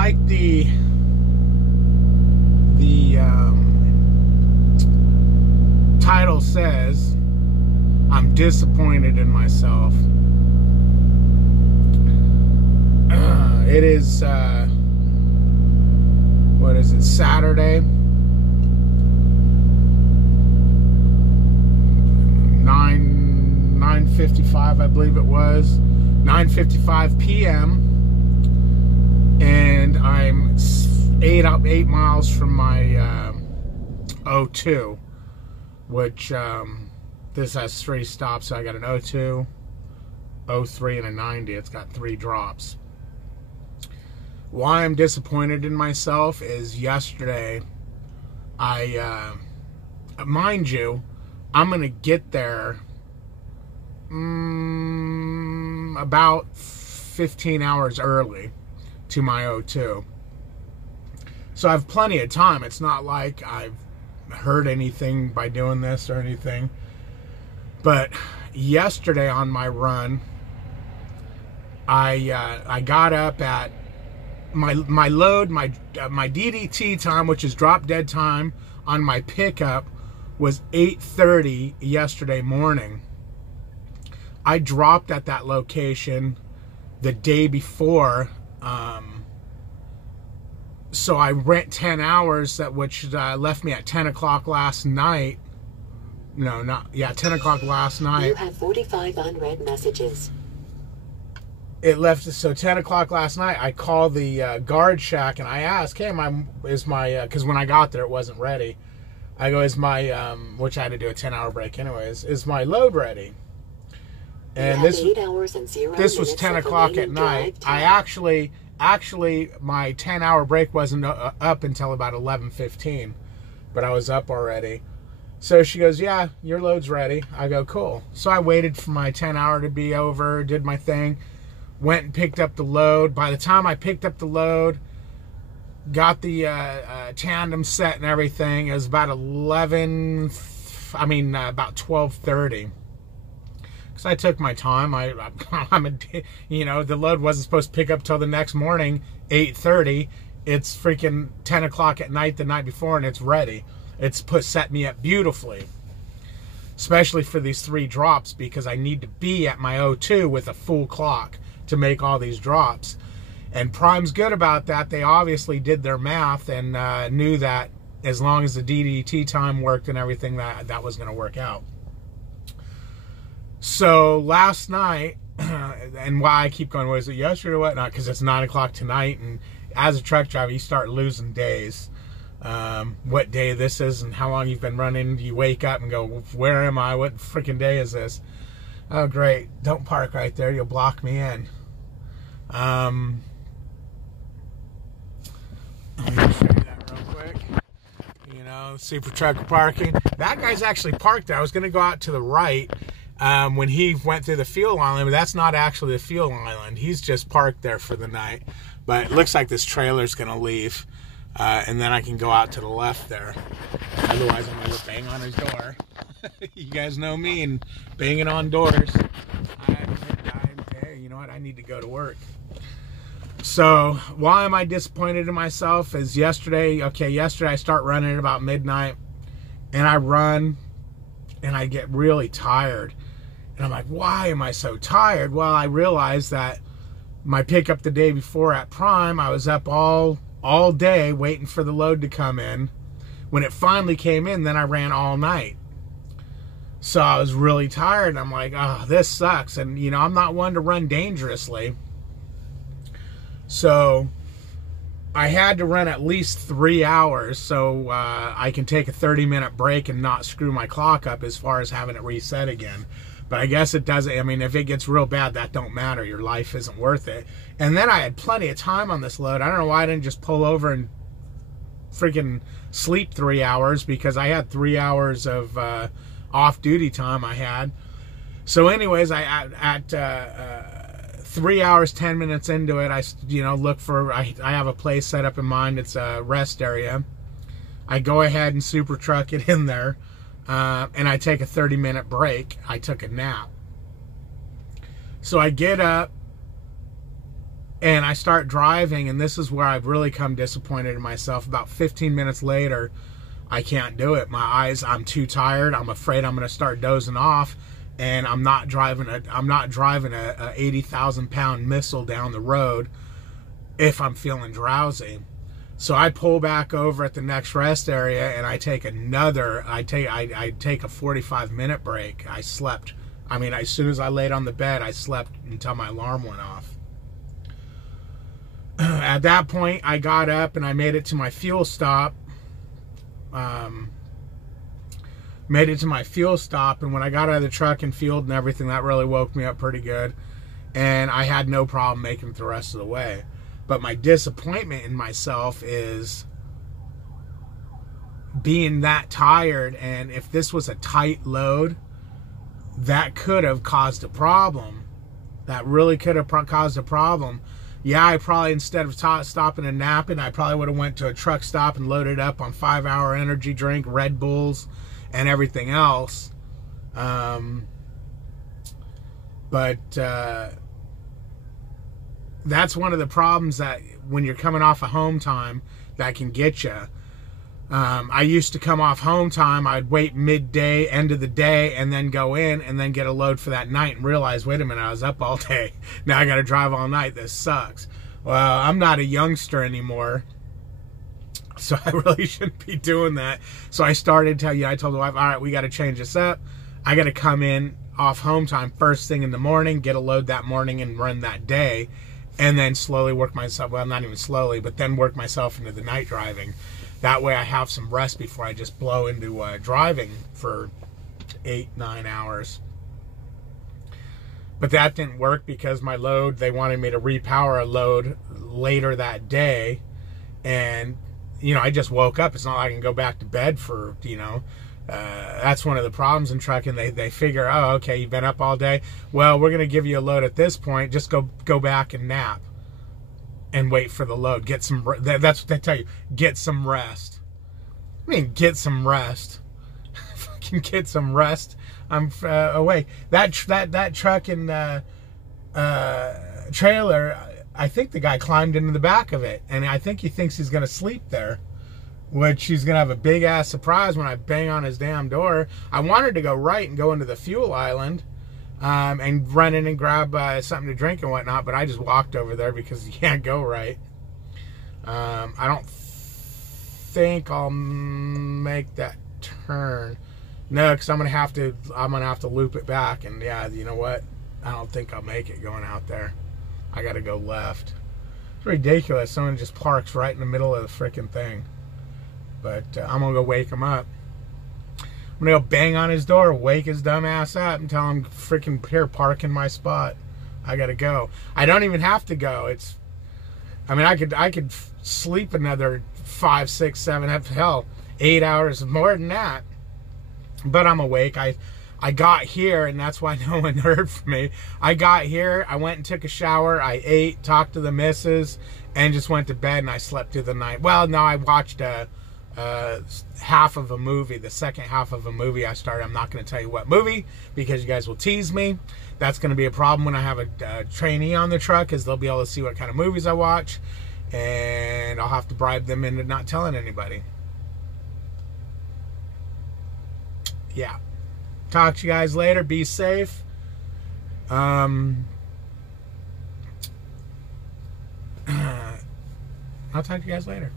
like the title says, I'm disappointed in myself. It is, what is it, Saturday? 9:55, I believe it was. 9:55 p.m. And I'm 8 miles from my O2, which this has 3 stops. So I got an O2, O3, and a 90. It's got 3 drops. Why I'm disappointed in myself is yesterday, mind you, I'm gonna get there about 15 hours early to my O2. So I have plenty of time. It's not like I've hurt anything by doing this or anything. But yesterday on my run, I got up at my load, my DDT time, which is drop dead time on my pickup, was 8:30 yesterday morning. I dropped at that location the day before, so I rent 10 hours, which left me at 10 o'clock last night. No, 10 o'clock last night. You have 45 unread messages. It left, so 10 o'clock last night, I called the guard shack and I asked, hey, because when I got there, it wasn't ready. I go, is my, which I had to do a 10-hour break anyways, is my load ready? And this was 10 o'clock at night. I actually, my 10-hour break wasn't up until about 11:15, but I was up already. So she goes, yeah, your load's ready. I go, cool. So I waited for my 10-hour to be over, did my thing, went and picked up the load. By the time I picked up the load, got the tandem set and everything, it was about about 12:30. Because I took my time. The load wasn't supposed to pick up till the next morning, 8:30. It's freaking 10 o'clock at night the night before, and it's ready. It's set me up beautifully, especially for these 3 drops, because I need to be at my O2 with a full clock to make all these drops. And Prime's good about that. They obviously did their math and knew that as long as the DDT time worked and everything, that was going to work out. So last night, and why I keep going, was it yesterday or whatnot? Because it's 9 o'clock tonight, and as a truck driver, you start losing days. What day this is and how long you've been running. You wake up and go, where am I? What freaking day is this? Oh, great. Don't park right there. You'll block me in. Let me show you that real quick. Super truck parking. That guy's actually parked there. I was going to go out to the right when he went through the fuel island, but that's not actually the fuel island. He's just parked there for the night. But it looks like this trailer's going to leave. And then I can go out to the left there. Otherwise, I'm going to bang on his door. You guys know me and banging on doors. Hey, you know what? I need to go to work. So, why am I disappointed in myself is yesterday I start running at about midnight. And I run, and I get really tired. And I'm like, why am I so tired? Well, I realized that my pickup the day before at Prime, I was up all day waiting for the load to come in. When it finally came in, then I ran all night. So I was really tired, and I'm like, oh, this sucks. And, I'm not one to run dangerously. So I had to run at least 3 hours so I can take a 30-minute break and not screw my clock up as far as having it reset again. But I guess it doesn't. I mean, if it gets real bad, that don't matter. Your life isn't worth it. And then I had plenty of time on this load. I don't know why I didn't just pull over and freaking sleep 3 hours, because I had 3 hours of off-duty time I had. So anyways, at 3 hours, 10 minutes into it, I look for, I have a place set up in mind. It's a rest area. I go ahead and super truck it in there. And I take a 30-minute break. I took a nap. So I get up, And I start driving, and this is where I've really come disappointed in myself. About 15 minutes later, I can't do it. My eyes, I'm too tired. I'm afraid I'm going to start dozing off, and I'm not driving a 80,000 pound missile down the road if I'm feeling drowsy. So I pull back over at the next rest area, and I take a 45-minute break. I slept. I mean, as soon as I laid on the bed, I slept until my alarm went off. At that point, I got up and I made it to my fuel stop. And when I got out of the truck and fueled and everything, that really woke me up pretty good. And I had no problem making it the rest of the way. But my disappointment in myself is being that tired, and if this was a tight load, that could have caused a problem. That really could have caused a problem. Yeah, I probably, instead of stopping and napping, I probably would have went to a truck stop and loaded up on 5-hour energy drink, Red Bulls, and everything else. That's one of the problems that when you're coming off of home time that can get you. I used to come off home time, I'd wait midday, end of the day, and then go in and then get a load for that night and realize, wait a minute, I was up all day. Now I got to drive all night. This sucks. Well, I'm not a youngster anymore, so I really shouldn't be doing that. So I told the wife, all right, we got to change this up. I got to come in off home time first thing in the morning, get a load that morning and run that day, and then slowly work myself, well, not even slowly, but then work myself into the night driving. That way I have some rest before I just blow into driving for 8-9 hours. But that didn't work because my load, they wanted me to repower a load later that day. And, I just woke up. It's not like I can go back to bed for, that's one of the problems in trucking. They figure, oh, okay, you've been up all day. Well, we're going to give you a load at this point. Just go back and nap. And wait for the load. Get some. That's what they tell you. Get some rest. I mean, get some rest. Fucking get some rest. I'm awake. That truck and trailer. I think the guy climbed into the back of it, and I think he thinks he's gonna sleep there, which he's gonna have a big ass surprise when I bang on his damn door. I wanted to go right and go into the fuel island. And run in and grab something to drink and whatnot, but I just walked over there because you can't go right. I don't think I'll make that turn. No, because I'm gonna have to loop it back, and yeah, you know what? I don't think I'll make it going out there. I gotta go left. It's ridiculous. Someone just parks right in the middle of the freaking thing. But I'm gonna go wake him up. I'm gonna go bang on his door, wake his dumb ass up, and tell him, freaking, here, park in my spot. I gotta go. I don't even have to go. I could sleep another 5, 6, 7, hell, 8 hours more than that. But I'm awake. I got here, and that's why no one heard from me. I got here, I went and took a shower, I ate, talked to the missus, and just went to bed, and I slept through the night. Well, no, I watched half of a movie, the second half of a movie I started. I'm not going to tell you what movie because you guys will tease me. That's going to be a problem when I have a trainee on the truck, because they'll be able to see what kind of movies I watch, and I'll have to bribe them into not telling anybody. Yeah. Talk to you guys later. Be safe. I'll talk to you guys later.